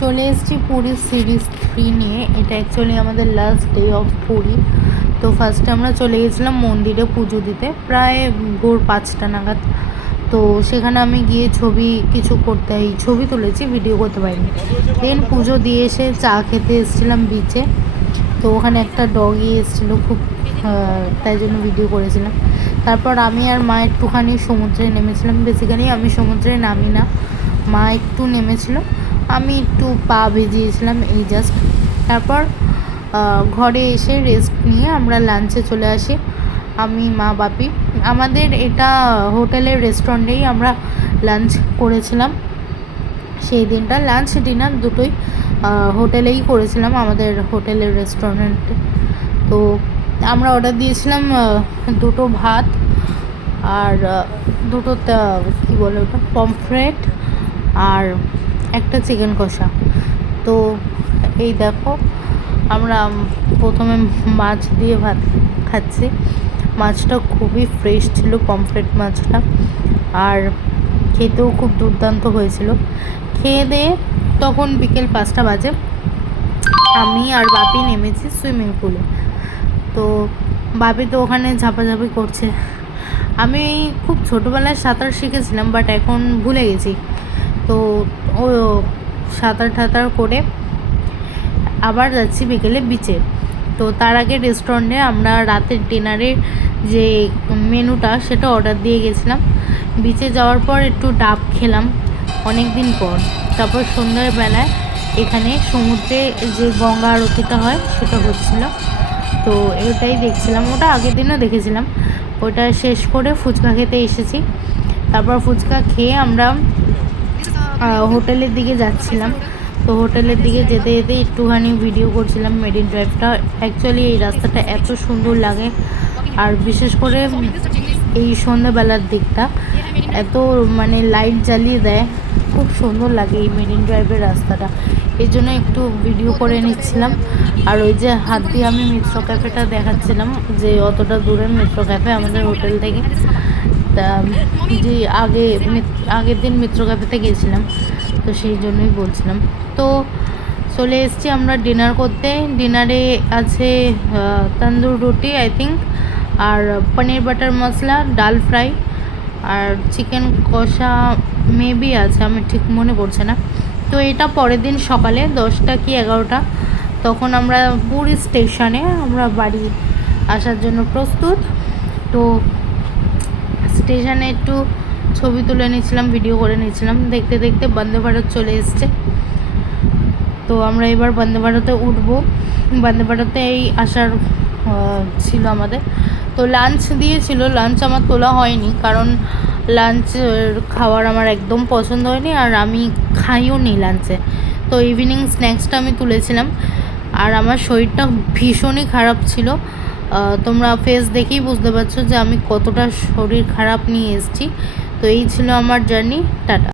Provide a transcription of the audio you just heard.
চলে এসেছি পুরী সিরিজ 3 নিয়ে। এটা অ্যাকচুয়ালি আমাদের লাস্ট ডে অফ পুরী। তো ফার্স্টে আমরা চলে গেছিলাম মন্দিরে পুজো দিতে, প্রায় ভোর 5টা নাগাদ। তো সেখানে আমি গিয়ে ছবি তুলেছি, ভিডিও করতে পারিনি। দেন পুজো দিয়ে এসে চা খেতে এসেছিলাম বিচে। তো ওখানে একটা ডগি এসেছিলো খুব, তাই জন্য ভিডিও করেছিলাম। তারপর আমি আর মা একটুখানি সমুদ্রে নেমেছিলাম। বেসিক্যালি আমি সমুদ্রে নামি না, মা একটু নেমেছিল, আমি একটু পা ভিজিয়েছিলাম এই জাস্ট। তারপর ঘরে এসে রেস্ট নিয়ে আমরা লাঞ্চে চলে আসি, আমি মা বাপি। আমাদের এটা হোটেলের রেস্টুরেন্টেই আমরা লাঞ্চ করেছিলাম সেই দিনটা। লাঞ্চ ডিনার দুটোই হোটেলেই করেছিলাম, আমাদের হোটেলের রেস্টুরেন্টে। তো আমরা অর্ডার দিয়েছিলাম দুটো ভাত আর দুটো কী বলে ওটা, পমফ্রেট আর একটা চিকেন কষা। তো এই দেখো, আমরা প্রথমে মাছ দিয়ে ভাত খাচ্ছি। মাছটা খুবই ফ্রেশ ছিল, পমফ্রেট মাছটা, আর খেতেও খুব দুর্দান্ত হয়েছিল। খেয়ে দিয়ে তখন বিকেল 5টা বাজে, আমি আর বাপি নেমেছি সুইমিং পুলে। তো বাপি তো ওখানে ঝাপাঝাপি করছে। আমি খুব ছোটোবেলায় সাঁতার শিখেছিলাম, বাট এখন ভুলে গেছি। তো ও সাঁতার টাতার করে আবার যাচ্ছি বিকেলে বিচে। তো তার আগে রেস্টুরেন্টে আমরা রাতের ডিনারের যে মেনুটা সেটা অর্ডার দিয়ে গেছিলাম। বিচে যাওয়ার পর একটু ডাব খেলাম অনেক দিন পর। তারপর সন্ধ্যাবেলায় এখানে সমুদ্রে যে গঙ্গা আরতিটা হয় সেটা হচ্ছিল, তো এটাই দেখছিলাম। ওটা আগের দিনও দেখেছিলাম। ওটা শেষ করে ফুচকা খেতে এসেছি। তারপর ফুচকা খেয়ে আমরা হোটেলের দিকে যাচ্ছিলাম। তো হোটেলের দিকে যেতে যেতে একটুখানি ভিডিও করছিলাম মেরিন ড্রাইভটা। অ্যাকচুয়ালি এই রাস্তাটা এত সুন্দর লাগে, আর বিশেষ করে এই সন্ধ্যাবেলার দিকটা এত মানে লাইট জ্বালিয়ে দেয়, খুব সুন্দর লাগে এই মেরিন ড্রাইভের রাস্তাটা। এই জন্য একটু ভিডিও করে নিচ্ছিলাম। আর ওই যে হাত দিয়ে আমি মিত্র ক্যাফেটা দেখাচ্ছিলাম, যে অতটা দূরের মিত্র ক্যাফে আমাদের হোটেল থেকে। তা যে আগের দিন মিত্র ক্যাফেতে গেছিলাম, তো সেই জন্যই বলছিলাম। তো চলে এসেছি আমরা ডিনার করতে। ডিনারে আছে তন্দুর রুটি আই থিঙ্ক, আর পনির বাটার মশলা, ডাল ফ্রাই, আর চিকেন কষা মেবি আছে, আমি ঠিক মনে পড়ছে না। তো এটা পরের দিন সকালে 10টা কি 11টা, তখন আমরা পুরী স্টেশনে আমরা বাড়ি আসার জন্য প্রস্তুত। তো স্টেশনে একটু ছবি তুলে নিয়েছিলাম, ভিডিও করে নিয়েছিলাম। দেখতে দেখতে বন্দে ভারত চলে এসছে। তো আমরা এবার বন্দে ভারতে উঠবো। বন্দে ভারতে এই আসার ছিল আমাদের। তো লাঞ্চ দিয়েছিল, লাঞ্চ আমার তোলা হয়নি, কারণ লাঞ্চ খাওয়ার আমার একদম পছন্দ হয়নি, আর আমি খাইও নি লাঞ্চে। তো ইভিনিং স্ন্যাক্সটা আমি তুলেছিলাম। আর আমার শরীরটা ভীষণই খারাপ ছিল, তোমরা ফেস দেখেই বুঝতে পারছো যে আমি কতটা শরীর খারাপ নিয়ে এসেছি। তো এই ছিল আমার জার্নি। টাটা।